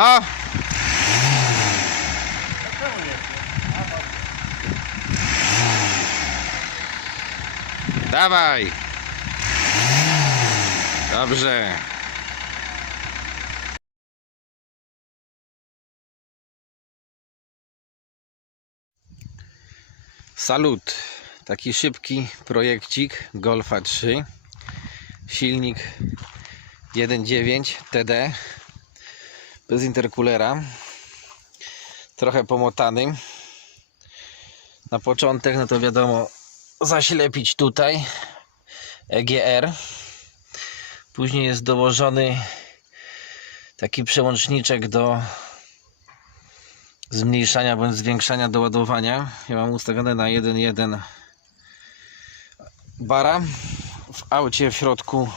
No. Dawaj. Dobrze. Salut. Taki szybki projekcik Golfa 3. Silnik 1.9 TD bez interkulera. Trochę pomotany. Na początek, no to wiadomo, zaślepić tutaj EGR. Później jest dołożony taki przełączniczek do zmniejszania bądź zwiększania doładowania. Ja mam ustawione na 1.1 bara. W aucie w środku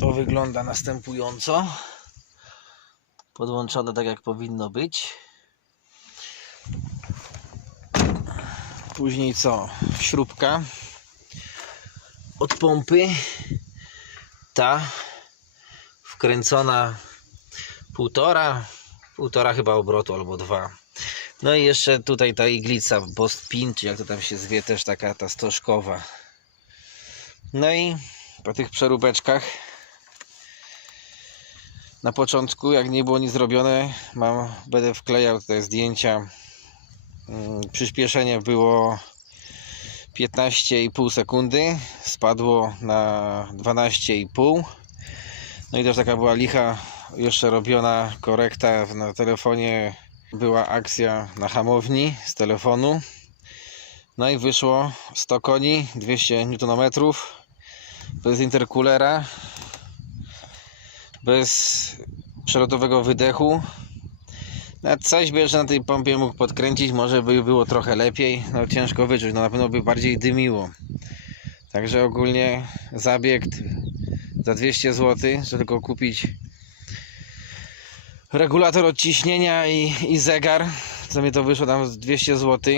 to wygląda następująco. Podłączone tak jak powinno być. Później co? Śrubka od pompy. Ta wkręcona półtora, półtora chyba obrotu albo dwa. No i jeszcze tutaj ta iglica Bost Pin, czy jak to tam się zwie, też taka ta stożkowa. No i po tych przeróbeczkach na początku, jak nie było nic zrobione, mam, będę wklejał tutaj zdjęcia. Mm, Przyspieszenie było 15,5 sekundy, spadło na 12,5. No i też taka była licha, jeszcze robiona korekta na telefonie. Była akcja na hamowni z telefonu. No i wyszło 100 koni, 200 Nm, bez interkulera, bez przelotowego wydechu. Na coś by jeszcze na tej pompie mógł podkręcić, może by było trochę lepiej. No ciężko wyczuć, no na pewno by bardziej dymiło. Także ogólnie zabieg za 200 zł, żeby tylko kupić regulator odciśnienia i, i zegar, co mi to wyszło tam z 200 zł,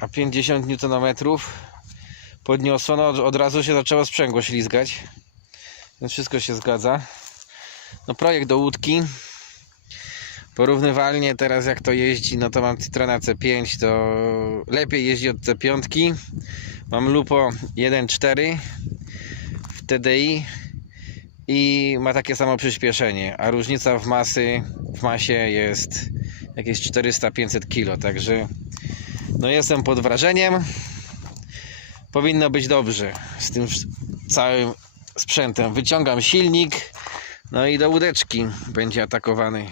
a 50 Nm podniosło, no od razu się zaczęło sprzęgło ślizgać, więc wszystko się zgadza. No projekt do łódki, porównywalnie teraz jak to jeździ, no to mam Citroena C5, to lepiej jeździ od C5, mam Lupo 1.4 w TDI i ma takie samo przyspieszenie, a różnica w masy w masie jest jakieś 400-500 kg, także no jestem pod wrażeniem. Powinno być dobrze z tym całym sprzętem. Wyciągam silnik, no i do łódeczki będzie atakowany.